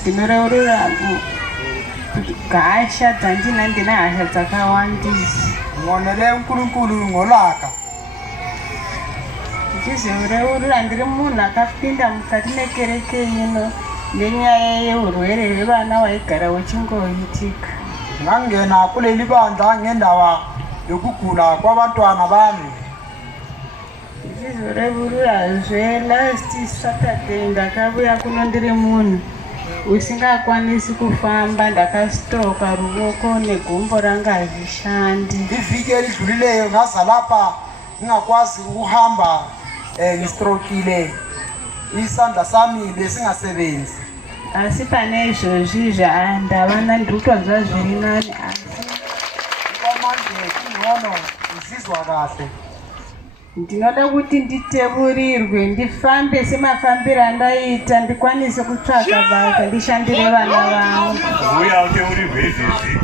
ndinoreurura gasha dzandina hasha dzakawandisa. Ngonele uNkulunkulu ngolaka. Ndichizoreurura ndiri munhu akapinda mukati mekereke ino nenyaya yeurwere hwevana waigara uchingoitika. Ngangena kuleli bandla ngendaba yokugula kwabantwana bami. Ndichizoreurura last Saturday ndakabuya kuno ndiri munhu usingakwanisi kufamba, ndakastoka ruoko negumbo ranga hazvishandi. Ivhiki elidlulileyo ngaza lapha ngingakwazi ukuhamba, ngistrokile isandla sami besingasebenzi. Asi pane izvozvi ndavana ndikutonzwa zviri nani, asi kwamanje kungcono ngizizwa kahle. ndinoda kuti nditeburirwe ndifambe semafambiro andaita, ndikwanise kutsvaga basa ndishandire vana vangu. Uya uteurirwe izvizvi.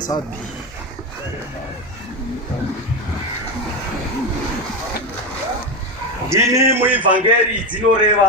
Sabi. Ndini muivhangeri dzinoreva